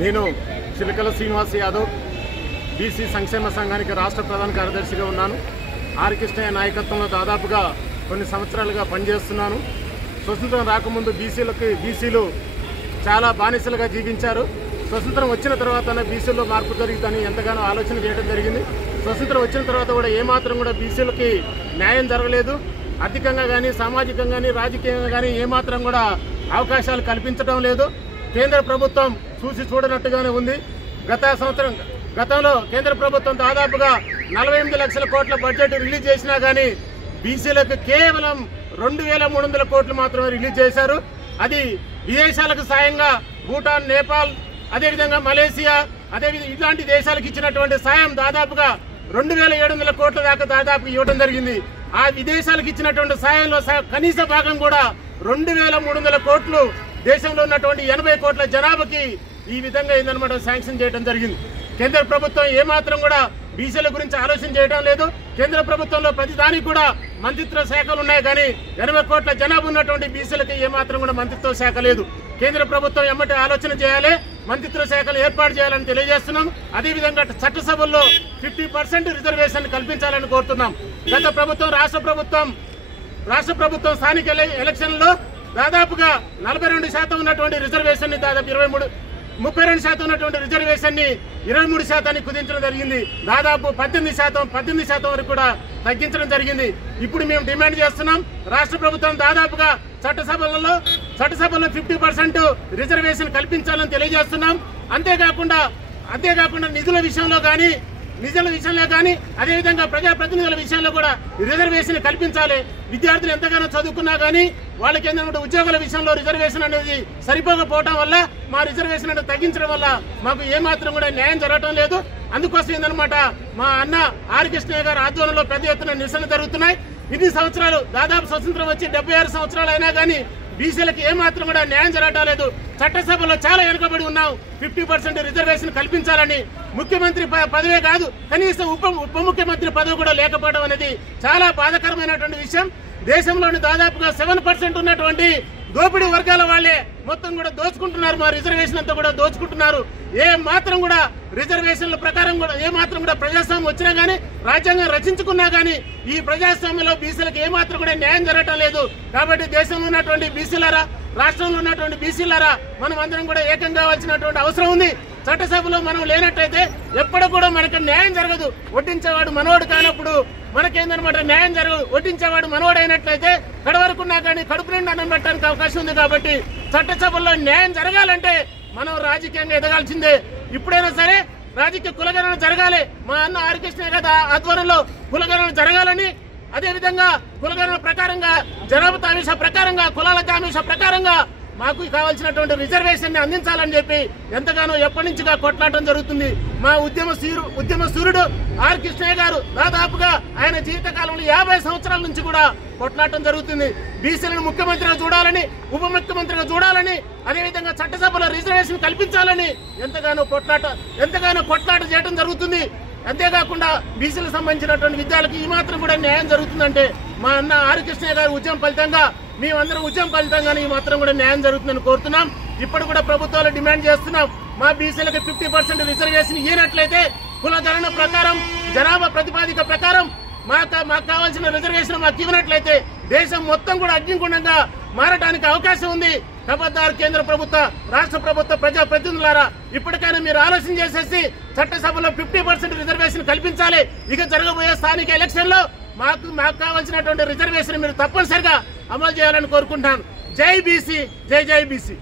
నేను చిలకల శ్రీనివాస్ యాదవ్ బీసీ సంక్షేమ సంఘానికి రాష్ట్ర ప్రధాన కార్యదర్శిగా ఉన్నాను. ఆర్ కృష్ణయ్య నాయకత్వంలో దాదాపుగా కొన్ని సంవత్సరాలుగా పనిచేస్తున్నాను. స్వతంత్రం రాకముందు బీసీలు చాలా బానిసలుగా జీవించారు. స్వతంత్రం వచ్చిన తర్వాత బీసీల్లో మార్పు జరుగుతుందని ఎంతగానో ఆలోచన చేయడం జరిగింది. స్వతంత్రం వచ్చిన తర్వాత కూడా ఏమాత్రం కూడా బీసీలకి న్యాయం జరగలేదు. ఆర్థికంగా కానీ, సామాజికంగా కానీ, రాజకీయంగా కానీ ఏమాత్రం కూడా అవకాశాలు కల్పించడం లేదు. కేంద్ర ప్రభుత్వం చూసి చూడనట్టుగానే ఉంది. గతంలో కేంద్ర ప్రభుత్వం దాదాపుగా 48 లక్షల కోట్ల బడ్జెట్ రిలీజ్ చేసినా కానీ బీసీలకు కేవలం 2300 కోట్లు మాత్రమే రిలీజ్ చేశారు. అది విదేశాలకు సాయంగా భూటాన్, నేపాల్, అదేవిధంగా మలేసియా, అదేవిధంగా ఇలాంటి దేశాలకు ఇచ్చినటువంటి సాయం దాదాపుగా 2700 కోట్ల దాకా దాదాపు ఇవ్వడం జరిగింది. ఆ విదేశాలకు ఇచ్చినటువంటి సాయంలో కనీస భాగం కూడా 2300 కోట్లు దేశంలో ఉన్నటువంటి 80 కోట్ల జనాభాకి ఈ విధంగా ఏందన్నమాట శాంక్షన్ చేయడం జరిగింది. కేంద్ర ప్రభుత్వం ఏమాత్రం కూడా బీసీల గురించి ఆలోచన చేయడం లేదు. కేంద్ర ప్రభుత్వంలో ప్రతిదానికి కూడా మంత్రిత్వ శాఖలు ఉన్నాయి, కానీ 80 కోట్ల జనాభా ఉన్నటువంటి బీసీలకి ఏమాత్రం కూడా మంత్రిత్వ శాఖ లేదు. కేంద్ర ప్రభుత్వం ఎమ్మటి ఆలోచన చేయాలి, మంత్రిత్వ శాఖలు ఏర్పాటు చేయాలని తెలియజేస్తున్నాం. అదేవిధంగా చట్టసభల్లో 50% రిజర్వేషన్ కల్పించాలని కోరుతున్నాం. గత ప్రభుత్వం రాష్ట్ర ప్రభుత్వం స్థానిక ఎలక్షన్లో దాదాపుగా 42% ఉన్నటువంటి రిజర్వేషన్ ని దాదాపు 32% ఉన్నటువంటి రిజర్వేషన్ ని 23% కుదించడం జరిగింది. దాదాపు 18% వరకు కూడా తగ్గించడం జరిగింది. ఇప్పుడు మేము డిమాండ్ చేస్తున్నాం, రాష్ట్ర ప్రభుత్వం దాదాపుగా చట్టసభల్లో 50% రిజర్వేషన్ కల్పించాలని తెలియజేస్తున్నాం. అంతేకాకుండా నిధుల విషయంలో కానీ అదేవిధంగా ప్రజాప్రతినిధుల విషయంలో కూడా రిజర్వేషన్ కల్పించాలి. విద్యార్థులు ఎంతగానో చదువుకున్నా కానీ వాళ్ళకి ఏంటంటే ఉద్యోగుల విషయంలో రిజర్వేషన్ అనేది సరిపోకపోవడం వల్ల మా రిజర్వేషన్ అనేది తగ్గించడం వల్ల మాకు ఏమాత్రం కూడా న్యాయం జరగటం లేదు. అందుకోసం ఏందనమాట మా అన్న ఆర్ కృష్ణయ్య గారి ఆధ్వర్యంలో పెద్ద ఎత్తున నిరసన జరుగుతున్నాయి. ఇన్ని సంవత్సరాలు దాదాపు స్వతంత్రం వచ్చి 76 సంవత్సరాలు అయినా కానీ బీసీలకు ఏమాత్రం కూడా న్యాయం జరగటం లేదు. చట్టసభలో చాలా వెనుకబడి ఉన్నాం. 50% రిజర్వేషన్ కల్పించాలని ముఖ్యమంత్రి పదవే కాదు, కనీసం ఉప ముఖ్యమంత్రి పదవి కూడా లేకపోవడం అనేది చాలా బాధాకరమైనటువంటి విషయం. దేశంలోని దాదాపుగా 7% ఉన్నటువంటి దోపిడీ వర్గాల వాళ్ళే మొత్తం కూడా దోచుకుంటున్నారు. మా రిజర్వేషన్ అంతా కూడా దోచుకుంటున్నారు. ఏ మాత్రం కూడా రిజర్వేషన్ల ప్రకారం కూడా ఏ మాత్రం కూడా ప్రజాస్వామ్యం వచ్చినా గానీ, రాజ్యాంగం రచించుకున్నా గానీ ఈ ప్రజాస్వామ్యంలో బీసీలకు ఏమాత్రం కూడా న్యాయం జరగటం లేదు. కాబట్టి దేశంలో ఉన్నటువంటి బీసీలారా, రాష్ట్రంలో ఉన్నటువంటి బీసీలారా, మనం అందరం కూడా ఏకం కావాల్సినటువంటి అవసరం ఉంది. చట్టసభలో మనం లేనట్టయితే ఎప్పుడు కూడా మనకి న్యాయం జరగదు. వడ్డించేవాడు మనోడు కానప్పుడు మనకేందనమాట న్యాయం జరగదు. వడ్డించేవాడు మనోడు అయినట్లయితే కడవరకున్నా కానీ కడుపు నిండా అన్నం పెట్టడానికి అవకాశం ఉంది. కాబట్టి చట్టసభల్లో న్యాయం జరగాలంటే మనం రాజకీయంగా ఎదగాల్సిందే. ఇప్పుడైనా సరే రాజకీయ కులగణన జరగాలి. మా అన్న ఆర్ కృష్ణయ్య గారి ఆధ్వర్యంలో కులగణన జరగాలని, అదేవిధంగా కులగణన ప్రకారంగా, జనాభా జాబితా ప్రకారంగా, కులాల జాబితా ప్రకారంగా మాకు కావాల్సినటువంటి రిజర్వేషన్ ని అందించాలని చెప్పి ఎంతగానో ఎప్పటి నుంచిగా కొట్లాడటం జరుగుతుంది. మా ఉద్యమ సూర్యుడు ఆర్ కృష్ణయ్య గారు దాదాపుగా ఆయన జీవితకాలంలో 50 సంవత్సరాల నుంచి కూడా కొట్లాడటం జరుగుతుంది. బీసీలను ముఖ్యమంత్రిగా చూడాలని, ఉప ముఖ్యమంత్రిగా చూడాలని, అదేవిధంగా చట్టసభలో రిజర్వేషన్ కల్పించాలని ఎంతగానో కొట్లాట చేయడం జరుగుతుంది. అంతేకాకుండా బీసీలకు సంబంధించినటువంటి విద్యార్థులకు ఈ మాత్రం కూడా న్యాయం జరుగుతుందంటే మా అన్న ఆర్ కృష్ణయ్య గారి ఉద్యమం ఫలితంగా, మేమందరం ఉద్యమం ఫలితంగానే ఈ మాత్రం కూడా న్యాయం జరుగుతుందని కోరుతున్నాం. ఇప్పుడు కూడా ప్రభుత్వాలు డిమాండ్ చేస్తున్నాం, మా బీసీలకు 50% రిజర్వేషన్ ఇవ్వనట్లయితే కుల గణన ప్రకారం, జనాభా ప్రతిపాదిక ప్రకారం మాకు కావాల్సిన రిజర్వేషన్ మాకు ఇవ్వనట్లయితే దేశం మొత్తం కూడా అగ్నిగుండంగా మారడానికి అవకాశం ఉంది. ఖబర్దార్ కేంద్ర ప్రభుత్వ, రాష్ట్ర ప్రభుత్వ ప్రజాప్రతినిధులారా, ఇప్పటికైనా మీరు ఆలోచన చేసేసి చట్టసభలో 50% రిజర్వేషన్ కల్పించాలి. ఇక జరగబోయే స్థానిక ఎలక్షన్ లో మాకు కావాల్సినటువంటి రిజర్వేషన్ మీరు తప్పనిసరిగా అమలు చేయాలని కోరుకుంటాను. జై బీసీ, జై జై బీసీ.